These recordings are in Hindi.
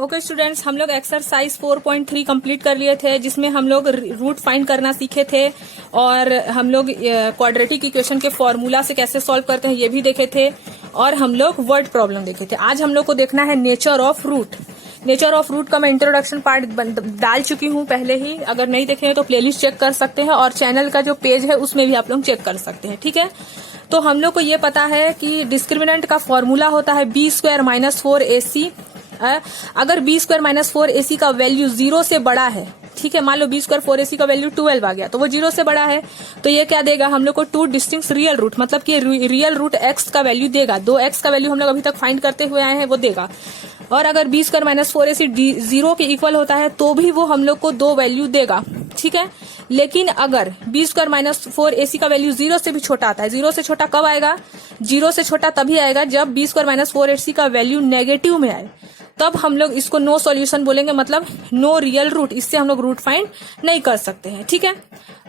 ओके स्टूडेंट्स, हम लोग एक्सरसाइज 4.3 कंप्लीट कर लिए थे, जिसमें हम लोग रूट फाइंड करना सीखे थे और हम लोग क्वाड्रेटिक इक्वेशन के फॉर्मूला से कैसे सॉल्व करते हैं ये भी देखे थे और हम लोग वर्ड प्रॉब्लम देखे थे। आज हम लोग को देखना है nature of root. Nature of root का मैं इंट्रोडक्शन पार्ट डाल चुकी हूँ पहले ही, अगर नहीं देखे हैं तो प्लेलिस्ट चेक कर सकते हैं और चैनल का जो पेज है उसमें भी आप लोग चेक कर सकते हैं। ठीक है, तो हम लोग को ये पता है कि डिस्क्रिमिनेंट का फॉर्मूला होता है बी स्क्वायर माइनस 4ac। अगर बी स्क्वायर माइनस 4ac का वैल्यू 0 से बड़ा है, ठीक है, मान लो बी स्क्वायर 4ac का वैल्यू 12 आ गया तो वो 0 से बड़ा है, तो ये क्या देगा हम लोग को 2 डिस्टिंक्ट रियल रूट, मतलब कि रियल रूट x का वैल्यू देगा। 2x का वैल्यू हम लोग अभी तक फाइंड करते हुए आए हैं, वो देगा। और अगर बी स्क्वायर माइनस 4ac 0 के इक्वल होता है तो भी वो हम लोग को 2 वैल्यू देगा। ठीक है, लेकिन अगर बी स्क्वायर माइनस 4ac का वैल्यू 0 से भी छोटा आता है, 0 से छोटा कब आएगा? 0 से छोटा तभी आएगा जब बी स्क्वायर माइनस 4ac का वैल्यू नेगेटिव में आए, तब हम लोग इसको नो सॉल्यूशन बोलेंगे, मतलब नो रियल रूट। इससे हम लोग रूट फाइंड नहीं कर सकते हैं। ठीक है,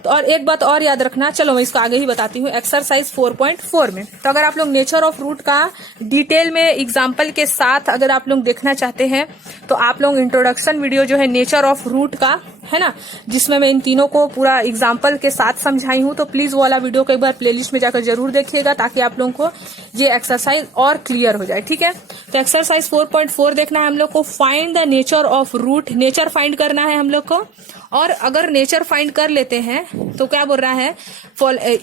तो और एक बात और याद रखना, चलो मैं इसको आगे ही बताती हूँ। एक्सरसाइज 4.4 में तो अगर आप लोग नेचर ऑफ रूट का डिटेल में एग्जाम्पल के साथ अगर आप लोग देखना चाहते हैं तो आप लोग इंट्रोडक्शन वीडियो जो है नेचर ऑफ रूट का है ना, जिसमें मैं इन तीनों को पूरा एग्जाम्पल के साथ समझाई हूँ, तो प्लीज वो वाला वीडियो को एक बार प्लेलिस्ट में जाकर जरूर देखिएगा ताकि आप लोगों को ये एक्सरसाइज और क्लियर हो जाए। ठीक है, तो एक्सरसाइज 4.4 देखना है हम लोग को, find the nature of root. Nature find करना है हम लोग को, और अगर नेचर फाइंड कर लेते हैं तो क्या बोल रहा है,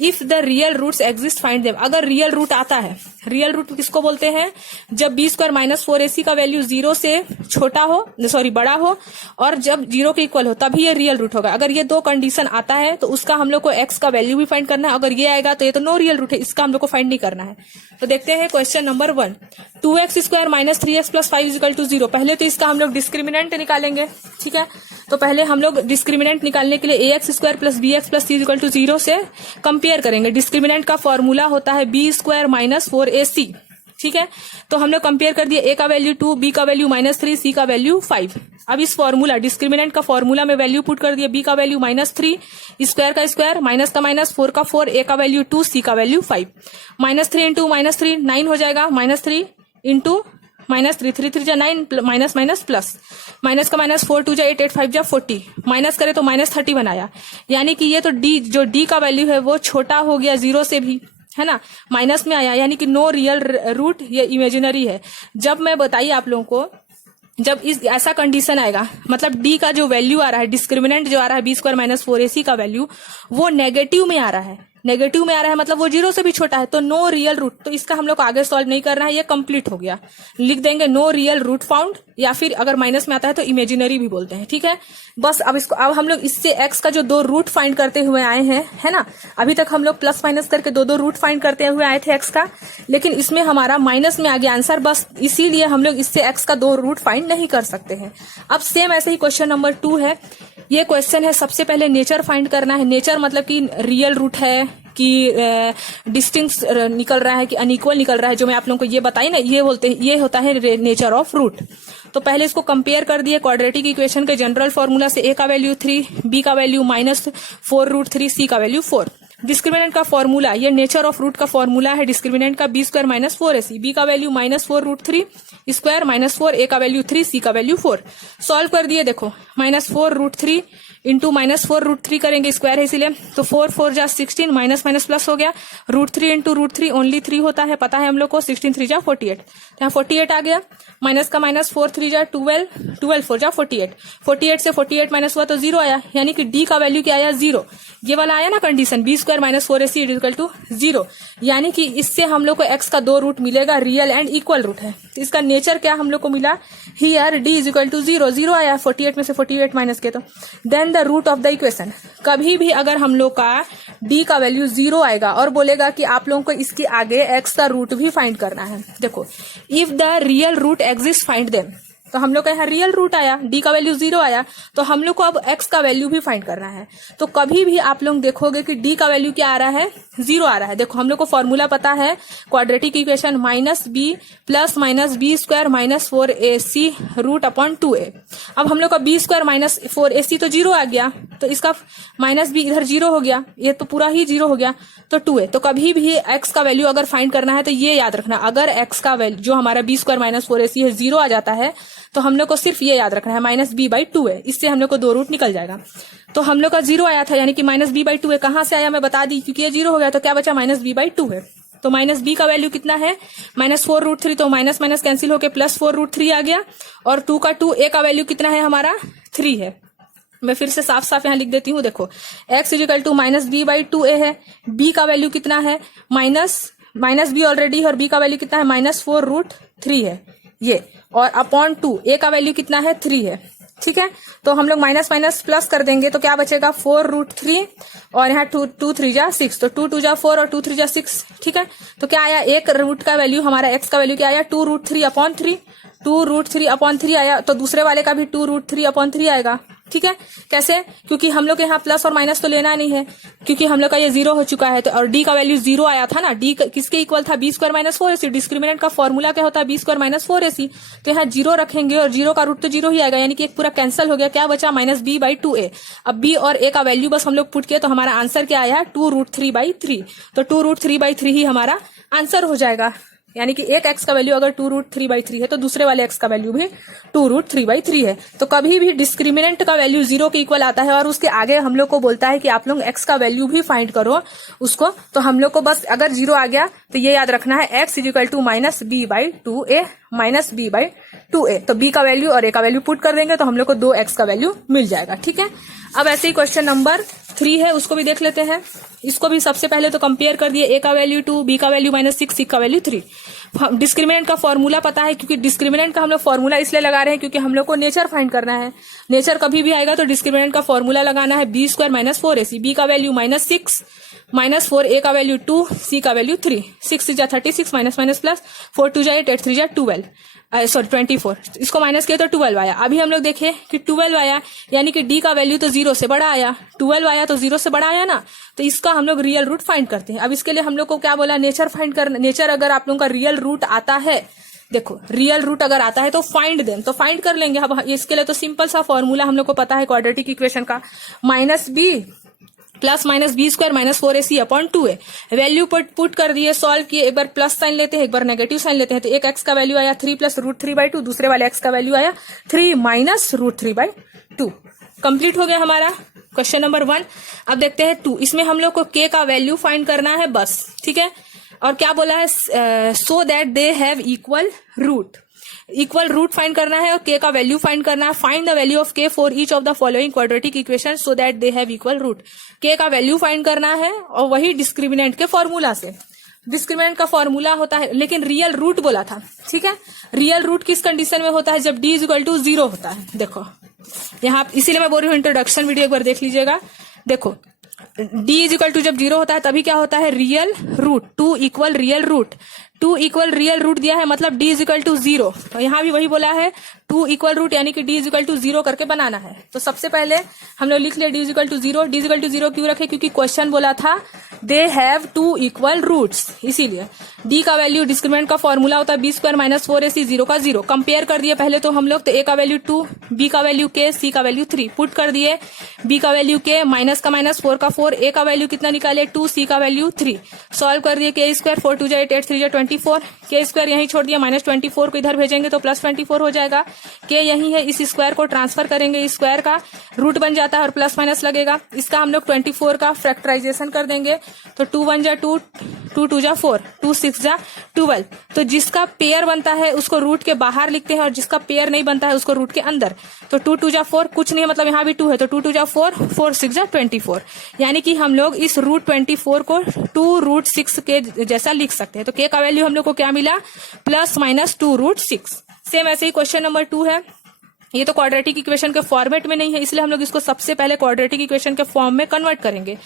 if the real roots exist find them. अगर रियल रूट आता है, रियल रूट किसको बोलते हैं? जब बी स्क्वायर माइनस 4ac का वैल्यू 0 से छोटा हो, सॉरी बड़ा हो, और जब 0 के इक्वल हो तभी ये रियल रूट होगा। अगर ये दो कंडीशन आता है तो उसका हम लोग को x का वैल्यू भी फाइंड करना है। अगर ये आएगा तो ये तो नो रियल रूट है, इसका हम लोग को फाइंड नहीं करना है। तो देखते हैं question number 1, 2x square minus 3x plus 5 equal to 0। पहले तो इसका हम लोग डिस्क्रिमिनेंट निकालेंगे। ठीक है, तो पहले हम लोग डिस्क्रिमिनेंट निकालने के लिए ax square plus bx plus c equal to 0 से कंपेयर करेंगे। डिस्क्रिमिनेंट का फॉर्मूला होता है बी स्क्वायर माइनस 4ac। ठीक है, तो हम लोग कंपेयर कर दिए, a का वैल्यू 2, b का वैल्यू -3, c का वैल्यू 5। अब इस फॉर्मूला डिस्क्रिमिनेंट का फॉर्मूला में वैल्यू पुट कर दिए, b का वैल्यू -3, स्क्वायर का स्क्वायर, माइनस का माइनस, 4 का 4, a का वैल्यू 2, c का वैल्यू 5। -3 इंटू -3 9 हो जाएगा, -3 इंटू -3, 3 3 जा 9, माइनस माइनस प्लस, माइनस का माइनस, 4 2 जा 8, 8 5 जा 40, माइनस करे तो -30 बनाया। यानी कि ये तो d, जो d का वैल्यू है वो छोटा हो गया 0 से भी, है ना, माइनस में आया, यानी कि नो रियल रूट, ये इमेजिनरी है। जब मैं बताइए आप लोगों को, जब इस ऐसा कंडीशन आएगा, मतलब d का जो वैल्यू आ रहा है, डिस्क्रिमिनेंट जो आ रहा है बी स्क्वायर माइनस 4ac का वैल्यू, वो नेगेटिव में आ रहा है। नेगेटिव में आ रहा है मतलब वो 0 से भी छोटा है, तो नो रियल रूट। तो इसका हम लोग को आगे सॉल्व नहीं करना है, ये कंप्लीट हो गया। लिख देंगे नो रियल रूट फाउंड, या फिर अगर माइनस में आता है तो इमेजिनरी भी बोलते हैं। ठीक है, बस अब इसको, अब हम लोग इससे x का जो 2 रूट फाइंड करते हुए आए हैं, है ना। अभी तक हम लोग प्लस माइनस करके 2 रूट फाइंड करते हुए आए थे x का, लेकिन इसमें हमारा माइनस में आ गया आंसर, बस इसीलिए हम लोग इससे x का 2 रूट फाइंड नहीं कर सकते हैं। अब सेम ऐसे ही क्वेश्चन नंबर 2 है। ये क्वेश्चन है, सबसे पहले नेचर फाइंड करना है। नेचर मतलब कि रियल रूट है कि डिस्टिंक्ट निकल रहा है कि अनइक्वल निकल रहा है, जो मैं आप लोगों को ये बताई ना, ये बोलते हैं, ये होता है नेचर ऑफ रूट। तो पहले इसको कंपेयर कर दिए क्वाड्रेटिक इक्वेशन के जनरल फॉर्मूला से, a का वैल्यू 3, b का वैल्यू -4√3, c का वैल्यू 4। डिस्क्रिमिनेंट का फॉर्मूला, ये नेचर ऑफ रूट का फॉर्मूला है डिस्क्रिमिनेंट का, b square minus 4ac, b का वैल्यू -4√3 स्क्वायर -4, a का वैल्यू 3, c का वैल्यू 4। सॉल्व कर दिए, देखो -4√3 इंटू -4√3 करेंगे, स्क्वायर है इसीलिए, तो 4 4 जा 16, माइनस माइनस प्लस हो गया, √3 इंटू √3 ओनली 3 होता है, पता है हम लोग को, 16 3 जा 48, यहाँ 48 आ गया, माइनस का माइनस, 4 3 जा 12, 12 4 जा 48, 48 से 48 माइनस हुआ तो 0 आया, यानी कि d का वैल्यू क्या आया, 0। ये वाला आया ना condition, b square minus 4ac equal to 0, यानी कि इससे हम लोग को x का 2 रूट मिलेगा, रियल एंड इक्वल रूट है। तो इसका नेचर क्या हम लोग को मिला, here d is equal to 0, 0 आया, 48 में से 48 माइनस के, तो then the root of the equation. कभी भी अगर हम लोग का d का वैल्यू 0 आएगा और बोलेगा कि आप लोगों को इसके आगे x का रूट भी फाइंड करना है, देखो, if the real root exist find them, तो हम लोग का यहाँ रियल रूट आया, d का वैल्यू 0 आया, तो हम लोग को अब x का वैल्यू भी फाइंड करना है। तो कभी भी आप लोग देखोगे कि d का वैल्यू क्या आ रहा है, 0 आ रहा है। देखो हम लोग को फॉर्मूला पता है quadratic equation, -b plus -b square -4ac root upon 2a। अब हम लोग का b स्क्वायर माइनस 4ac तो 0 आ गया, तो इसका -b इधर 0 हो गया, ये तो पूरा ही 0 हो गया, तो 2a। तो कभी भी x का वैल्यू अगर फाइंड करना है तो ये याद रखना, अगर x का वैल्यू जो हमारा b स्क्वायर माइनस 4ac है 0 आ जाता है, तो हम लोग को सिर्फ ये याद रखना है -b/2 है, इससे हम लोग को 2 रूट निकल जाएगा। तो हम लोग का 0 आया था, यानी कि -b/2 है। कहां से आया मैं बता दी, क्योंकि ये 0 हो गया तो क्या बचा, -b/2 है। तो -b का वैल्यू कितना है, -4√3, तो माइनस माइनस कैंसिल होके +4√3 आ गया। और 2 का 2, a का वैल्यू कितना है हमारा 3 है। मैं फिर से साफ साफ यहाँ लिख देती हूँ, देखो x = -b/2a है, b का वैल्यू कितना है माइनस b ऑलरेडी है, और b का वैल्यू कितना है -4√3 है ये, और अपॉन 2 a का वैल्यू कितना है 3 है। ठीक है, तो हम लोग माइनस माइनस प्लस कर देंगे तो क्या बचेगा 4√3, और यहाँ 2 3 जा 6, तो 2 2 जा 4 और 2 3 जा 6। ठीक है, तो क्या आया, एक रूट का वैल्यू हमारा x का वैल्यू क्या आया 2√3/3, 2√3/3 आया। तो दूसरे वाले का भी 2√3/3 आएगा। ठीक है, कैसे, क्योंकि हम लोग यहाँ प्लस और माइनस तो लेना नहीं है, क्योंकि हम लोग का ये 0 हो चुका है। तो और d का वैल्यू 0 आया था ना, d किसके इक्वल था, b² - 4ac। डिस्क्रिमिनेंट का फॉर्मूला क्या होता है, b² - 4ac। तो यहाँ 0 रखेंगे और 0 का रूट तो 0 ही आएगा, यानी कि एक पूरा कैंसिल हो गया। क्या बचा, -b/2a। अब b और a का वैल्यू बस हम लोग पुट किए, तो हमारा आंसर क्या आया 2√3/3। तो 2√3/3 ही हमारा आंसर हो जाएगा, यानी कि एक x का वैल्यू अगर 2√3/3 है तो दूसरे वाले x का वैल्यू भी 2√3/3 है। तो कभी भी डिस्क्रिमिनेंट का वैल्यू 0 के इक्वल आता है और उसके आगे हम लोग को बोलता है कि आप लोग x का वैल्यू भी फाइंड करो उसको, तो हम लोग को बस अगर 0 आ गया तो ये याद रखना है x = -b/2a -b/2a। तो b का वैल्यू और a का वैल्यू पुट कर देंगे तो हम लोग को 2x का वैल्यू मिल जाएगा। ठीक है, अब ऐसे ही क्वेश्चन नंबर 3 है, उसको भी देख लेते हैं। इसको भी सबसे पहले तो कंपेयर कर दिए, a का वैल्यू 2, b का वैल्यू -6, c का वैल्यू 3। डिस्क्रिमिनेंट का फॉर्मूला पता है, क्योंकि डिस्क्रिमिनेंट का हम लोग फॉर्मूला इसलिए लगा रहे हैं क्योंकि हम लोग को नेचर फाइंड करना है। नेचर कभी भी आएगा तो डिस्क्रिमिनेंट का फॉर्मूला लगाना है, b² - 4ac। b का वैल्यू -6 -4, a का वैल्यू 2, c का वैल्यू 3। 6 6 जा 36, माइनस माइनस प्लस, 4 2 जा 8, 8 3 जा 12, सॉरी 24। इसको माइनस किया तो 12 आया। अभी हम लोग देखें कि 12 आया, यानी कि d का वैल्यू तो 0 से बड़ा आया। 12 आया तो 0 से बड़ा आया ना, तो इसका हम लोग रियल रूट फाइंड करते हैं। अब इसके लिए हम लोग को क्या बोला, नेचर फाइंड करना। नेचर अगर आप लोगों का रियल रूट आता है, देखो रियल रूट अगर आता है तो फाइंड देम, तो फाइंड कर लेंगे। अब इसके लिए तो सिंपल सा फॉर्मूला हम लोग को पता है क्वाड्रेटिक इक्वेशन का, -b + -b² - 4ac/2a। Value put कर दिए, सॉल्व किए, एक बार प्लस साइन लेते हैं, एक बार नेगेटिव साइन लेते हैं। तो एक x का वैल्यू आया 3 + √3/2, दूसरे वाले x का वैल्यू आया 3 - √3/2। कंप्लीट हो गया हमारा क्वेश्चन नंबर 1। अब देखते हैं 2। इसमें हम लोग को k का वैल्यू फाइंड करना है बस। ठीक है, और क्या बोला है, so that they have equal root. Equal root find करना है और k का वैल्यू फाइंड करना है। Find the value of k for each of the following quadratic equation so that they have equal root. k का वैल्यू फाइंड करना है और वही डिस्क्रिमिनेंट के फॉर्मूला से। डिस्क्रिमिनेंट का फॉर्मूला होता है, लेकिन रियल रूट बोला था। ठीक है, रियल रूट किस कंडीशन में होता है, जब d = 0 होता है। देखो यहाँ, इसीलिए मैं बोल रही हूँ इंट्रोडक्शन वीडियो एक बार देख लीजिएगा। देखो d = जब 0 होता है तभी क्या होता है, real root. 2 = real root, 2 = real root दिया है, मतलब d = 0। तो यहाँ भी वही बोला है 2 = रूट, यानी कि d = 0 करके बनाना है। तो सबसे पहले हम लोग लिख लिया d = 0। d = 0 क्यों रखे, क्योंकि क्वेश्चन बोला था दे हैव 2 इक्वल रूट्स, इसीलिए। d का वैल्यू, डिस्क्रिमिनेंट का फॉर्मूला होता है b² - 4ac, 0 का 0। कंपेयर कर दिए पहले तो हम लोग, तो a का वैल्यू 2, b का वैल्यू k, c का वैल्यू 3। पुट कर दिए, b का वैल्यू k, माइनस का माइनस, 4 का 4, a का वैल्यू कितना निकाले 2, c का वैल्यू 3। सॉल्व कर दिए, k², 4 2 जा 8, 8 3 जा 24, k² यहीं छोड़ दिया, -24 को इधर भेजेंगे तो +24 हो जाएगा। k यही है, इस स्क्वायर को ट्रांसफर करेंगे, इस स्क्वायर का रूट बन जाता है और प्लस माइनस लगेगा। इसका हम लोग 24 का फैक्टराइजेशन कर देंगे, तो 2 1 जा 2, 2 2 जा 4, 2 6 जा 12। तो जिसका पेयर बनता है उसको रूट के बाहर लिखते हैं और जिसका पेयर नहीं बनता है उसको रूट के अंदर। तो 2 2 जा 4, कुछ नहीं है, मतलब यहाँ भी 2 है, तो 2 2 जा 4, 4 6 जा 24। यानी कि हम लोग इस √24 को 2√6 के जैसा लिख सकते हैं। तो k का वैल्यू हम लोग को क्या मिला, +-2√6। सेम ऐसे ही क्वेश्चन नंबर 2 है। ये तो क्वाड्रेटिक इक्वेशन के फॉर्मेट में नहीं है, इसलिए हम लोग इसको सबसे पहले क्वाड्रेटिक इक्वेशन के फॉर्म में कन्वर्ट करेंगे।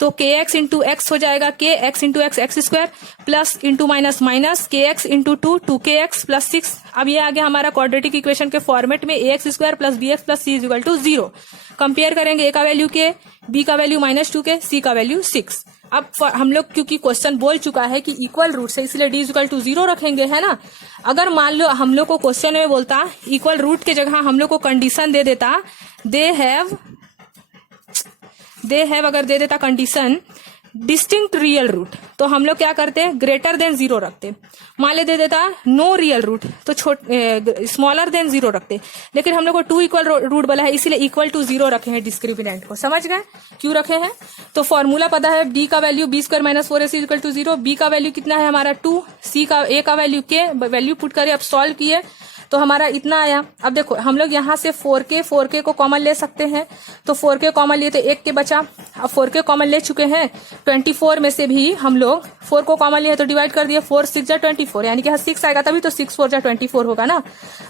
तो kx × x हो जाएगा, kx × x x² plus into minus minus kx × 2 2kx + 6। अब ये आ गया हमारा क्वाड्रेटिक इक्वेशन के फॉर्मेट में ax² + bx + c = 0। कंपेयर करेंगे, a का वैल्यू k, b का वैल्यू -2k, c का वैल्यू 6। अब हम लोग, क्योंकि क्वेश्चन बोल चुका है कि इक्वल रूट से, इसलिए d = 0 रखेंगे, है ना। अगर मान लो हम लोग को क्वेश्चन में बोलता इक्वल रूट के जगह हम लोग को कंडीशन दे देता दे हैव अगर दे देता कंडीशन डिस्टिंक्ट रियल रूट, तो हम लोग क्या करते हैं, ग्रेटर देन 0 रखते। मान ले दे देता नो रियल रूट, तो स्मॉलर देन 0 रखते। लेकिन हम लोग को 2 इक्वल रूट बोला है, इसीलिए इक्वल टू 0 रखे हैं डिस्क्रिमिनेंट को। समझ गए क्यों रखे हैं? तो फॉर्मूला पता है, डी का value b² - 4ac equal to 0। B का वैल्यू कितना है हमारा 2, ए का वैल्यू k, वैल्यू पुट करे, अब सॉल्व किए तो हमारा इतना आया। अब देखो हम लोग यहाँ से 4k को कॉमन ले सकते हैं, तो 4k कॉमन लिए तो 1 के बचा। अब 4k कॉमन ले चुके हैं, 24 में से भी हम लोग 4 को कॉमन लिए तो डिवाइड कर दिया, 4 6 जा 24, यानी कि 6 आएगा तभी तो 6 4 जा 24 होगा ना।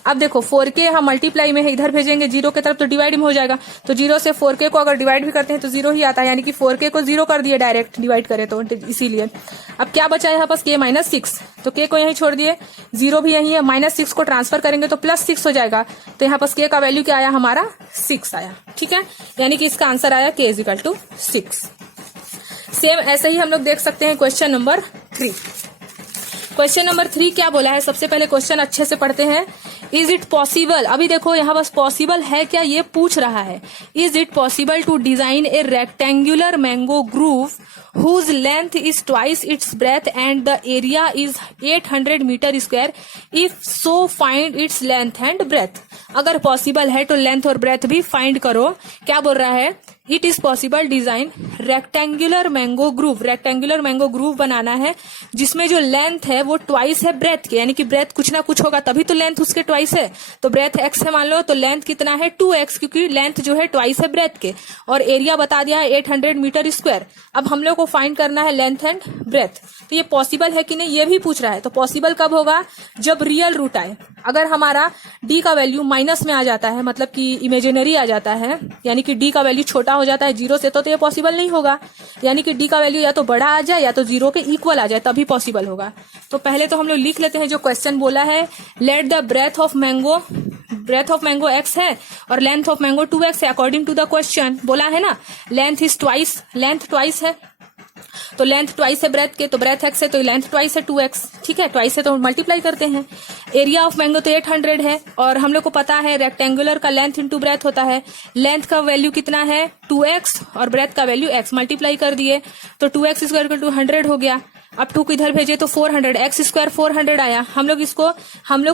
अब देखो 4k यहाँ मल्टीप्लाई में है, इधर भेजेंगे 0 की तरफ तो डिवाइड में हो जाएगा, तो 0 से 4k को अगर डिवाइड भी करते हैं तो 0 ही आता है, यानी कि 4k को 0 कर दिए डायरेक्ट डिवाइड करे तो इसीलिए। अब क्या बचा यहाँ पास k - 6, तो k को यहीं छोड़ दिए, 0 भी यही है, -6 को ट्रांसफर करेंगे तो +6 हो जाएगा, तो यहाँ पास k का वैल्यू क्या आया हमारा 6 आया। ठीक है, यानी कि इसका आंसर आया k = 6। सेम ऐसे ही हम लोग देख सकते हैं क्वेश्चन नंबर 3। क्वेश्चन नंबर 3 क्या बोला है, सबसे पहले क्वेश्चन अच्छे से पढ़ते हैं। इज इट पॉसिबल, अभी देखो यहाँ बस पॉसिबल है क्या ये पूछ रहा है। Is it possible to design a rectangular mango grove whose length is twice its breadth and the area is 800 metre square, if so find its length and breadth। अगर पॉसिबल है तो लेंथ और ब्रेथ भी फाइंड करो। क्या बोल रहा है, it is possible design rectangular mango grove, rectangular mango grove बनाना है जिसमें जो लेंथ है वो ट्वाइस है ब्रेथ के, यानी कि ब्रेथ कुछ ना कुछ होगा तभी तो लेंथ उसके ट्वाइस है, तो ब्रेथ x है मान लो, तो लेंथ कितना है 2x, क्योंकि लेंथ जो है ट्वाइस है ब्रेथ के, और एरिया बता दिया है 800 मीटर स्क्वायर। अब हम लोग को फाइंड करना है लेंथ एंड ब्रेथ, तो ये पॉसिबल है कि नहीं ये भी पूछ रहा है। तो पॉसिबल कब होगा, जब रियल रूट आए। अगर हमारा d का वैल्यू माइनस में आ जाता है, मतलब कि इमेजिनरी आ जाता है, यानी कि d का वैल्यू छोटा हो जाता है 0 से, तो ये पॉसिबल नहीं होगा। यानी कि d का वैल्यू या तो बड़ा आ जाए या तो 0 के इक्वल आ जाए, तभी पॉसिबल होगा। तो पहले तो हम लोग लिख लेते हैं जो क्वेश्चन बोला है, let the breadth of mango x है और लेंथ ऑफ मैंगो 2x है अकॉर्डिंग टू द क्वेश्चन। बोला है ना length is twice, length twice है तो लेंथ ट्वाइस है ब्रेथ के, तो ब्रेथ x है तो लेंथ ट्वाइस है 2x। ठीक है, ट्वाइस है तो मल्टीप्लाई करते हैं। एरिया ऑफ मैंगो तो 800 है, और हम लोग को पता है रेक्टेंगुलर का लेंथ इंटू ब्रेथ होता है। लेंथ का वैल्यू कितना है 2x और ब्रेथ का वैल्यू x, मल्टीप्लाई कर दिए तो 2x स्क्वायर इक्वल टू 100 हो गया। अब 2 को इधर भेजे तो 400, x स्क्वायर 400 आया। हम लोग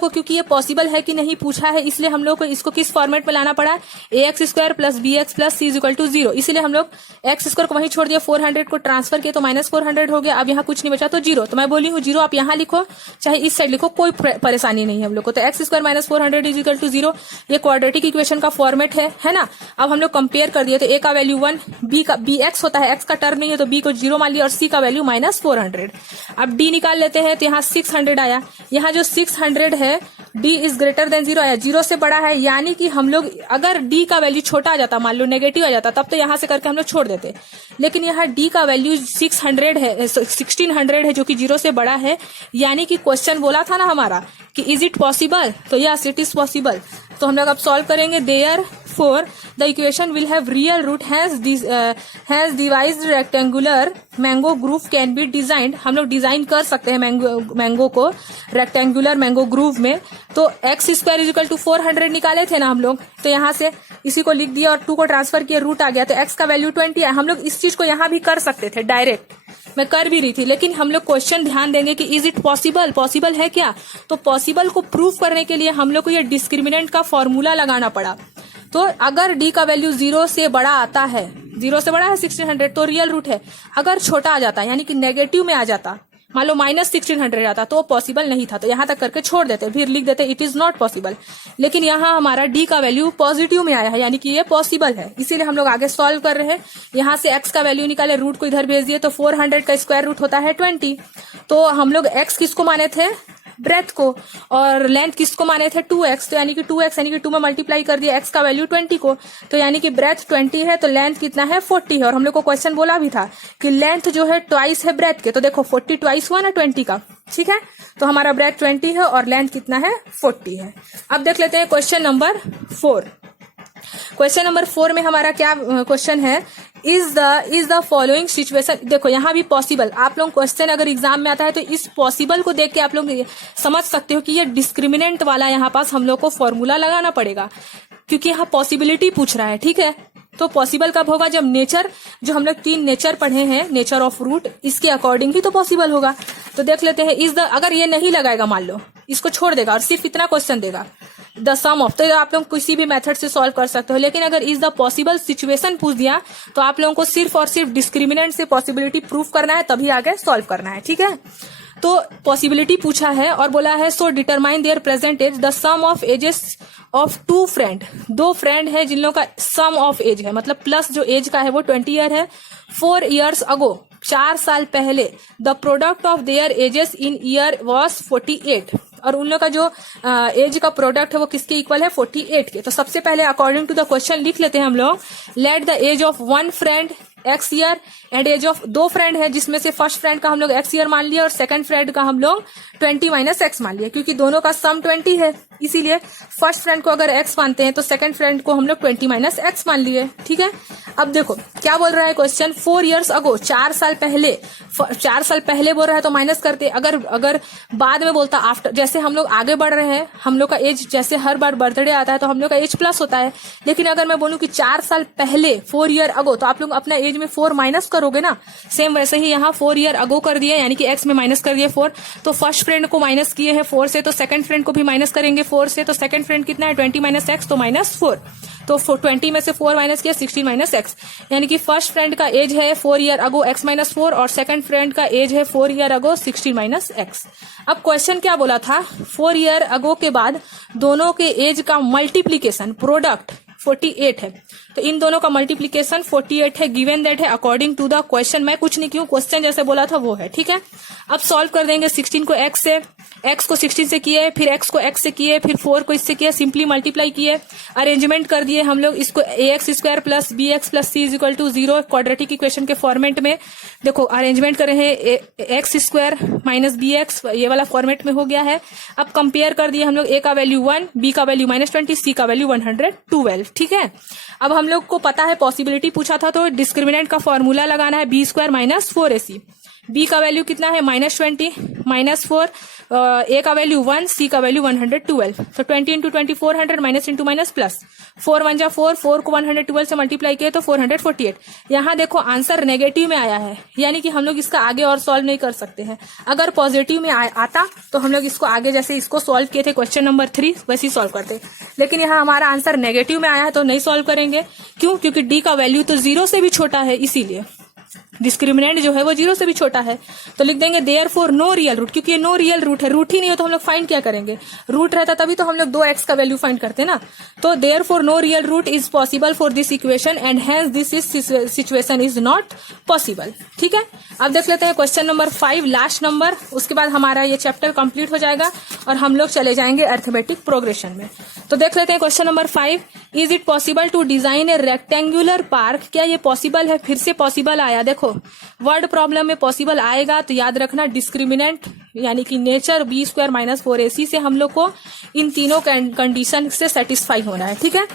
को क्योंकि ये पॉसिबल है कि नहीं पूछा है, इसलिए हम लोग को इसको किस फॉर्मेट में लाना पड़ा, ax square plus bx plus c equal to 0। इसीलिए हम लोग x स्क्वायर को वहीं छोड़ दिया, 400 को ट्रांसफर किया तो -400 हो गया। अब यहाँ कुछ नहीं बचा तो 0, तो मैं बोली हूँ 0 आप यहाँ लिखो चाहे इस साइड लिखो, कोई परेशानी नहीं है हम लोग को। तो x square minus 400 is equal to 0, ये क्वाड्रेटिक इक्वेशन का फॉर्मेट है ना। अब हम लोग कंपेयर कर दिए तो a का वैल्यू 1, bx होता है, x का टर्म नहीं है तो b को 0 मान लिया, और c का वैल्यू -400। अब d निकाल लेते हैं तो यहाँ 600 आया। यहाँ जो 600 है d इज ग्रेटर देन 0 आया, 0 से बड़ा है, यानी कि हम लोग अगर d का वैल्यू छोटा आ जाता, मान लो नेगेटिव आ जाता, तब तो यहाँ से करके हम लोग छोड़ देते। लेकिन यहाँ d का वैल्यू 1600 है जो कि 0 से बड़ा है, यानी कि क्वेश्चन बोला था ना हमारा कि इज इट पॉसिबल, तो यस इट इज पॉसिबल। तो हम लोग अब सॉल्व करेंगे। Therefore the equation will have real root, has devised rectangular mango grove can be designed. हम लोग डिजाइन कर सकते हैं मैंगो को रेक्टेंगुलर मैंगो ग्रूव में। तो x square is equal to 400 निकाले थे ना हम लोग, तो यहाँ से इसी को लिख दिया और 2 को ट्रांसफर किया, रूट आ गया, तो x का वैल्यू 20 है। हम लोग इस चीज को यहाँ भी कर सकते थे डायरेक्ट, मैं कर भी रही थी, लेकिन हम लोग क्वेश्चन ध्यान देंगे कि इज इट पॉसिबल, पॉसिबल है क्या। तो पॉसिबल को प्रूव करने के लिए हम लोग को ये डिस्क्रिमिनेंट का फॉर्मूला लगाना पड़ा। तो अगर d का वैल्यू 0 से बड़ा आता है, 0 से बड़ा है 1600, तो रियल रूट है। अगर छोटा आ जाता यानी कि नेगेटिव में आ जाता, मान लो -1600 आता, तो पॉसिबल नहीं था, तो यहाँ तक करके छोड़ देते, फिर लिख देते इट इज नॉट पॉसिबल। लेकिन यहाँ हमारा d का वैल्यू पॉजिटिव में आया है, यानी कि ये पॉसिबल है, इसीलिए हम लोग आगे सॉल्व कर रहे हैं। यहाँ से x का वैल्यू निकाले, रूट को इधर भेज दिए, तो 400 का स्क्वायर रूट होता है 20। तो हम लोग x किसको माने थे, ब्रेथ को, और लेंथ किसको माने थे 2x, तो यानी कि 2x यानी कि 2 में मल्टीप्लाई कर दिया x का वैल्यू 20 को, तो यानी कि ब्रेथ 20 है तो लेंथ कितना है 40 है। और हम लोग को क्वेश्चन बोला भी था कि लेंथ जो है ट्वाइस है ब्रेथ के, तो देखो 40 ट्वाइस हुआ ना 20 का, ठीक है। तो हमारा ब्रेथ 20 है और लेंथ कितना है 40 है। अब देख लेते हैं क्वेश्चन नंबर 4। क्वेश्चन नंबर 4 में हमारा क्या क्वेश्चन है, इज द फॉलोइंग सिचुएशन। देखो यहाँ भी पॉसिबल, आप लोग क्वेश्चन अगर एग्जाम में आता है तो इस पॉसिबल को देख के आप लोग समझ सकते हो कि ये डिस्क्रिमिनेंट वाला यहाँ पास हम लोग को फॉर्मूला लगाना पड़ेगा, क्योंकि यहाँ पॉसिबिलिटी पूछ रहा है, ठीक है। तो पॉसिबल कब होगा, जब नेचर, जो हम लोग 3 नेचर पढ़े हैं, नेचर ऑफ रूट, इसके अकॉर्डिंग ही तो पॉसिबल होगा। तो देख लेते हैं, इज द, अगर ये नहीं लगाएगा, मान लो इसको छोड़ देगा और सिर्फ इतना क्वेश्चन देगा, द सम ऑफ, तो आप लोग किसी भी मेथड से सॉल्व कर सकते हो। लेकिन अगर इज द पॉसिबल सिचुएशन पूछ दिया तो आप लोगों को सिर्फ और सिर्फ डिस्क्रिमिनेंट से पॉसिबिलिटी प्रूफ करना है, तभी आगे सॉल्व करना है, ठीक है। तो पॉसिबिलिटी पूछा है और बोला है so determine their present age the sum of ages of 2 friend, 2 friend है जिन लोगों का सम ऑफ एज है, मतलब प्लस जो एज का है वो 20 ईयर है। 4 years अगो, 4 साल पहले, the product of their edges in year was 48, और उन लोग का जो एज का प्रोडक्ट है वो किसके इक्वल है, 48 के। तो सबसे पहले अकॉर्डिंग टू द क्वेश्चन लिख लेते हैं हम लोग, let the age of 1 friend x year and age of 2 friend है, जिसमें से फर्स्ट फ्रेंड का हम लोग x ईयर मान लिया और सेकंड फ्रेंड का हम लोग 20 - x मान लिया, क्योंकि दोनों का सम 20 है, इसीलिए फर्स्ट फ्रेंड को अगर x मानते हैं तो सेकंड फ्रेंड को हम लोग 20 - x मान लिए, ठीक है। अब देखो क्या बोल रहा है क्वेश्चन, 4 years अगो, 4 साल पहले, 4 साल पहले बोल रहा है तो माइनस करते, अगर बाद में बोलता आफ्टर, जैसे हम लोग आगे बढ़ रहे हैं, हम लोग का एज जैसे हर बार बर्थडे आता है तो हम लोग का एज प्लस होता है, लेकिन अगर मैं बोलूं कि 4 साल पहले 4 year अगो, तो आप लोग अपना एज में 4 माइनस करोगे ना, सेम वैसे ही यहाँ 4 year अगो कर दिए, यानी कि x में माइनस कर दिए 4, तो फर्स्ट फ्रेंड को माइनस किए हैं 4 से, तो सेकंड फ्रेंड को भी माइनस करेंगे 4 से, तो सेकंड फ्रेंड कितना है 20 - x, तो -4, तो 20 में से 4 माइनस किया 16 - x, यानी कि फर्स्ट फ्रेंड का एज है 4 year अगो x - 4 और सेकंड फ्रेंड का एज है 4 year अगो 16 - x। अब क्वेश्चन क्या बोला था, 4 year अगो के बाद दोनों के एज का मल्टीप्लीकेशन प्रोडक्ट 48 है, तो इन दोनों का मल्टीप्लीकेशन 48 है, गिवन दैट है अकॉर्डिंग टू द क्वेश्चन। मैं कुछ नहीं क्यों, क्वेश्चन जैसे बोला था वो है, ठीक है। अब सॉल्व कर देंगे, 16 को x से, x को 16 से किए, फिर x को x से किए, फिर 4 को इससे किए, सिंपली मल्टीप्लाई किए, अरेंजमेंट कर दिए हम लोग इसको, ax² plus bx plus c is equal to 0 quadratic equation के फॉर्मेट में। देखो अरेंजमेंट कर रहे हैं, x² माइनस bx, ये वाला फॉर्मेट में हो गया है। अब कंपेयर कर दिए हम लोग, a का वैल्यू 1, b का वैल्यू -20, c का वैल्यू 112, ठीक है। अब हम लोग को पता है पॉसिबिलिटी पूछा था तो डिस्क्रिमिनेंट का फॉर्मूला लगाना है, b² माइनस 4ac, b का वैल्यू कितना है -20 -4, a का वैल्यू 1, c का वैल्यू 112, तो 20 × 20 400, माइनस इंटू माइनस प्लस, 4 1 जा 4, 4 को 112 से मल्टीप्लाई किए तो 448। यहाँ देखो आंसर नेगेटिव में आया है, यानी कि हम लोग इसका आगे और सॉल्व नहीं कर सकते हैं। अगर पॉजिटिव में आता तो हम लोग इसको आगे जैसे इसको सॉल्व किए थे क्वेश्चन नंबर 3 वैसे ही सॉल्व करते, लेकिन यहाँ हमारा आंसर नेगेटिव में आया है तो नहीं सॉल्व करेंगे। क्यों? क्योंकि डी का वैल्यू तो 0 से भी छोटा है, इसीलिए डिस्क्रिमिनेंट जो है वो 0 से भी छोटा है, तो लिख देंगे देयरफॉर नो रियल रूट, क्योंकि ये नो रियल रूट है, रूट ही नहीं हो तो हम लोग फाइंड क्या करेंगे, रूट रहता तभी तो हम लोग 2x का वैल्यू फाइंड करते ना। तो therefore no real root is possible for this equation and hence this is situation is not possible, ठीक है। अब देख लेते हैं क्वेश्चन नंबर 5, लास्ट नंबर, उसके बाद हमारा ये चैप्टर कंप्लीट हो जाएगा और हम लोग चले जाएंगे अरिथमेटिक प्रोग्रेशन में। तो देख लेते हैं question number 5, is it possible to design a rectangular park, क्या ये पॉसिबल है? फिर से पॉसिबल आया, देखो वर्ड प्रॉब्लम में पॉसिबल आएगा तो याद रखना डिस्क्रिमिनेंट यानी कि नेचर b² माइनस 4ac से हम लोग को इन तीनों कंडीशन से सेटिस्फाई होना है, ठीक है।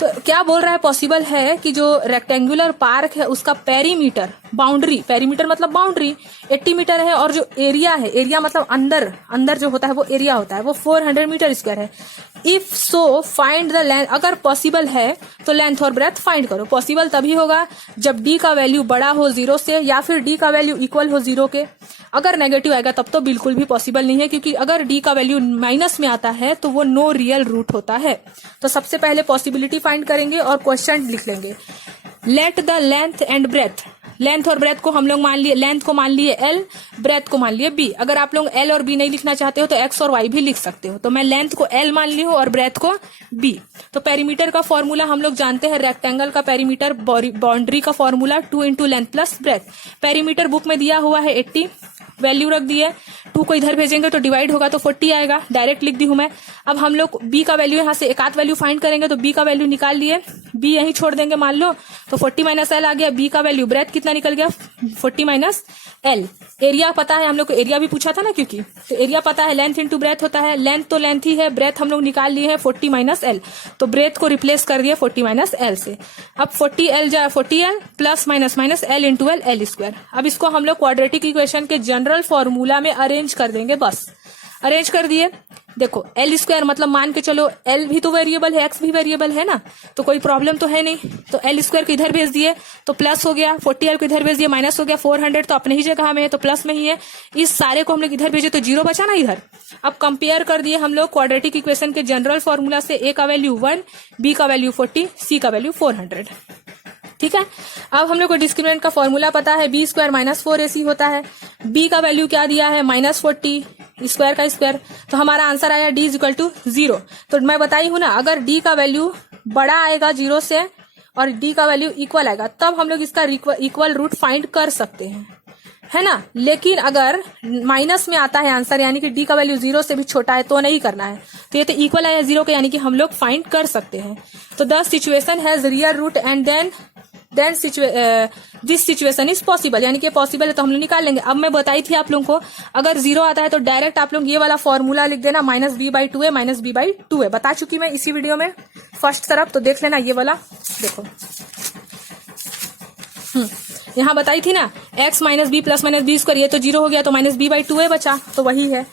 तो क्या बोल रहा है, पॉसिबल है कि जो रेक्टेंगुलर पार्क है उसका पेरीमीटर, बाउंड्री, पेरीमीटर मतलब बाउंड्री 80 मीटर है और जो एरिया है, एरिया मतलब अंदर जो होता है वो एरिया होता है, वो 400 मीटर स्क्वायर है। If so find the length, अगर पॉसिबल है तो लेंथ और ब्रेथ फाइंड करो। पॉसिबल तभी होगा जब डी का वैल्यू बड़ा हो 0 से या फिर डी का वैल्यू इक्वल हो 0 के। अगर नेगेटिव आएगा तब तो बिल्कुल भी पॉसिबल नहीं है, क्योंकि अगर डी का वैल्यू माइनस में आता है तो वो नो रियल रूट होता है। तो सबसे पहले पॉसिबिलिटी फाइंड करेंगे और क्वेश्चन लिख लेंगे। Let the length and breadth, length और ब्रेथ को हम लोग मान लिए, लेंथ को मान लिए L, ब्रेथ को मान लिए B। अगर आप लोग L और B नहीं लिखना चाहते हो तो X और Y भी लिख सकते हो। तो मैं लेंथ को L मान ली हूँ और ब्रेथ को B। तो पेरीमीटर का फॉर्मूला हम लोग जानते हैं, रेक्टेंगल का पेरीमीटर, बाउंड्री का formula 2 × length plus breadth. Perimeter book में दिया हुआ है 80, वैल्यू रख दी है, 2 को इधर भेजेंगे तो डिवाइड होगा तो 40 आएगा, डायरेक्ट लिख दी हूं मैं। अब हम लोग B का वैल्यू यहाँ से एक आध वैल्यू फाइंड करेंगे तो B का वैल्यू निकाल लिए, B यहीं छोड़ देंगे मान लो, तो 40 - L आ गया। B का वैल्यू ब्रेथ कितना निकल गया, 40 - L। एरिया पता है हम लोग को, एरिया भी पूछा था ना, क्योंकि तो एरिया पता है, लेंथ इंटू ब्रेथ होता है, लेंथ तो लेंथ ही है, ब्रेथ हम लोग निकाल लिए है 40 - L, तो ब्रेथ को रिप्लेस कर दिया 40 - L से। अब 40L plus minus L into L square. अब इसको हम लोग क्वाड्रेटिक इक्वेशन के जनरल फॉर्मूला में अरेंज कर देंगे बस। अरेंज कर दिए। देखो एल स्क्वायर मतलब मान के चलो एल भी तो वेरिएबल है, एक्स भी वेरिएबल है ना, तो कोई प्रॉब्लम तो है नहीं। तो एल स्क्वायर को इधर भेज दिए तो प्लस हो गया, 40L को इधर भेज दिए माइनस हो गया, 400 तो अपने ही जगह में है तो प्लस में ही है। इस सारे को हम लोग इधर भेजे तो 0 बचा ना इधर। अब कंपेयर कर दिए हम लोग क्वाड्रेटिक इक्वेशन के जनरल फॉर्मूला से, ए का वैल्यू 1, बी का वैल्यू 40, सी का वैल्यू 400। ठीक है, अब हम लोग को डिस्क्रिमिनेंट का फॉर्मूला पता है, बी स्क्वायर माइनस 4ac होता है। बी का वैल्यू क्या दिया है, -40, स्क्वायर का स्क्वायर, तो हमारा आंसर आया d इक्वल टू 0। तो मैं बताई हूं ना, अगर d का वैल्यू बड़ा आएगा 0 से और d का वैल्यू इक्वल आएगा तब हम लोग इसका इक्वल रूट फाइंड कर सकते हैं, है ना। लेकिन अगर माइनस में आता है आंसर, यानी कि d का वैल्यू 0 से भी छोटा है तो नहीं करना है। तो ये तो इक्वल आया 0 के, यानी कि हम लोग फाइंड कर सकते हैं। तो the situation has real root and then this situation is possible, यानी कि पॉसिबल है तो हम लोग निकाल लेंगे। अब मैं बताई थी आप लोगों को, अगर 0 आता है तो डायरेक्ट आप लोग ये वाला फॉर्मूला लिख देना, -b/2a -b/2a। बता चुकी मैं इसी वीडियो में फर्स्ट तरफ, तो देख लेना ये वाला। देखो यहाँ बताई थी ना, x - b + -b स्क्वायर, ये तो 0 हो गया तो -b/2a बचा, तो वही है।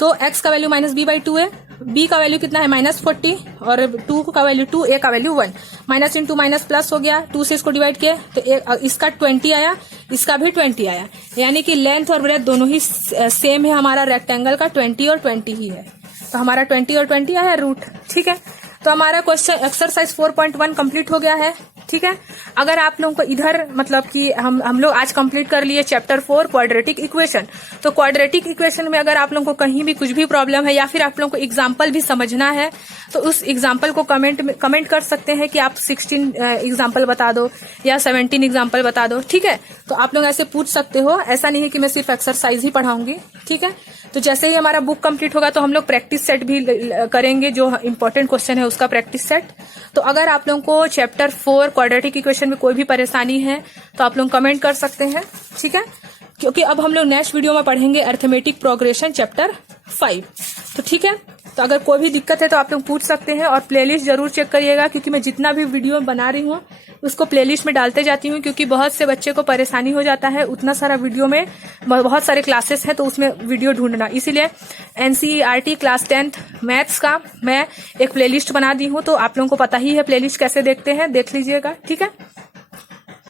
तो x का वैल्यू -b/2a, b का वैल्यू कितना है -40 और 2 का वैल्यू 2, a का value 1। Minus into minus plus हो गया, 2 से इसको डिवाइड किया तो इसका 20 आया, इसका भी 20 आया, यानी कि लेंथ और ब्रेथ दोनों ही सेम है। हमारा रेक्टेंगल का 20 और 20 ही है, तो हमारा 20 और 20 आया रूट। ठीक है, तो हमारा क्वेश्चन एक्सरसाइज 4.1 कंप्लीट हो गया है। ठीक है, अगर आप लोगों को इधर मतलब कि हम लोग आज कंप्लीट कर लिए चैप्टर 4 क्वाड्रेटिक इक्वेशन। तो क्वाड्रेटिक इक्वेशन में अगर आप लोगों को कहीं भी कुछ भी प्रॉब्लम है या फिर आप लोगों को एग्जाम्पल भी समझना है तो उस एग्जाम्पल को कमेंट कर सकते हैं कि आप 16 एग्जाम्पल बता दो या 17 एग्जाम्पल बता दो। ठीक है, तो आप लोग ऐसे पूछ सकते हो, ऐसा नहीं है कि मैं सिर्फ एक्सरसाइज ही पढ़ाऊंगी। ठीक है, तो जैसे ही हमारा बुक कंप्लीट होगा तो हम लोग प्रैक्टिस सेट भी करेंगे, जो इंपॉर्टेंट क्वेश्चन है उसका प्रैक्टिस सेट। तो अगर आप लोगों को चैप्टर 4 क्वाड्रेटिक इक्वेशन में कोई भी परेशानी है तो आप लोग कमेंट कर सकते हैं। ठीक है, क्योंकि अब हम लोग नेक्स्ट वीडियो में पढ़ेंगे अरिथमेटिक प्रोग्रेशन चैप्टर 5। तो ठीक है, तो अगर कोई भी दिक्कत है तो आप लोग पूछ सकते हैं और प्लेलिस्ट जरूर चेक करिएगा, क्योंकि मैं जितना भी वीडियो बना रही हूँ उसको प्लेलिस्ट में डालते जाती हूँ, क्योंकि बहुत से बच्चे को परेशानी हो जाता है। उतना सारा वीडियो में बहुत सारे क्लासेस हैं तो उसमें वीडियो ढूंढना, इसीलिए NCERT क्लास 10th मैथ्स का मैं एक प्लेलिस्ट बना दी हूँ। तो आप लोगों को पता ही है प्लेलिस्ट कैसे देखते हैं, देख लीजिएगा। ठीक है।